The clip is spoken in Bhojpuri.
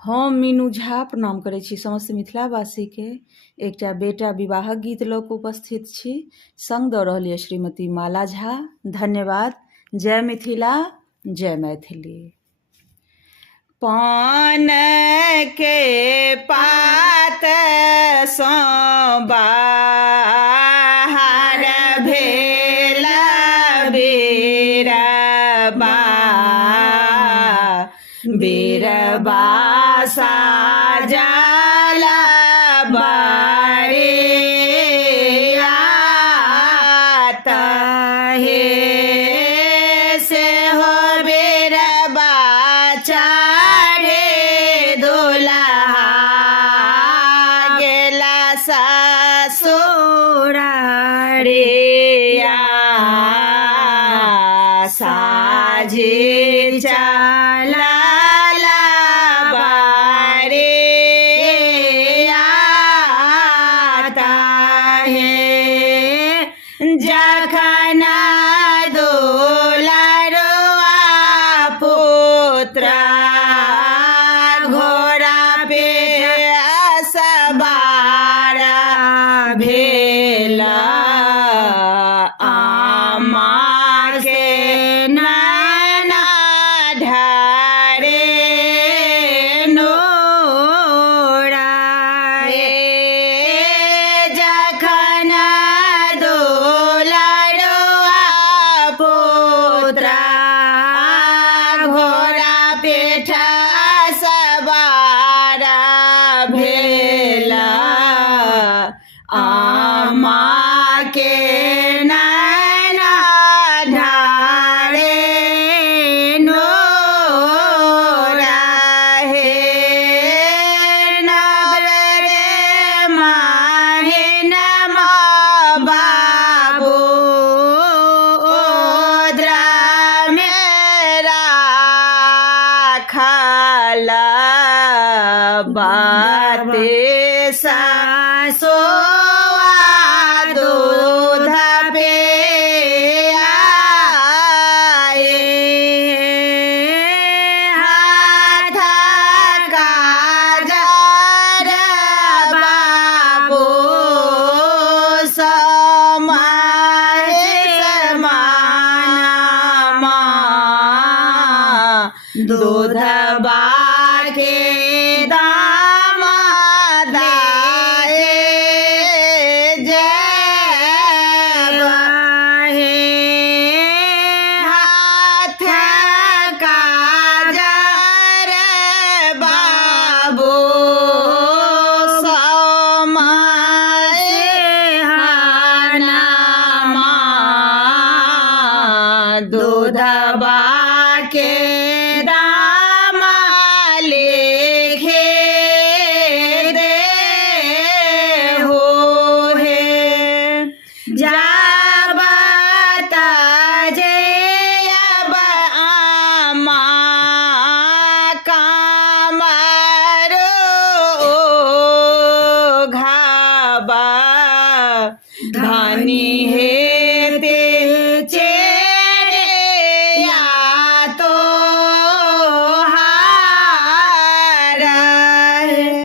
हम मीनू झा प्रणाम करै छी समस्त मिथिलावासीके। एकटा बेटा विवाहक गीत लऽ कऽ उपस्थित छी। संग दऽ रहल यऽ श्रीमती माला झा। धन्यवाद। जय मिथिला, जय मैथिली। पान के पात सँ बाहर भेल बेरबा, बेरबा साजल बारियात हे, से हो बेरबा चढ़े दुल्हा गेला ससुर रे, साझे चलल बारियात हे, जखन दुलरुआ पुत्र घोड़ा पे सवार भेल, आमा के नैना ढारे नोरा हे, जखन दुलरुआ पुत्र घोड़ा पेठ सवार भेल, आमा के नैना ढारे नोरा हे, नव रे माहिन बाबू ओद्रा मेरा खाला, बाते सासोआ दूध पे आए, हाथ काजर बाबू समाए समानमा, दूध बाके दाम दाए जय हे, हाथ काजर बाबू समाए हानमा, दूध बाके दाम लिखे दे हो हे, जाबत जे अब आमा कामरो घाबा, धनी हे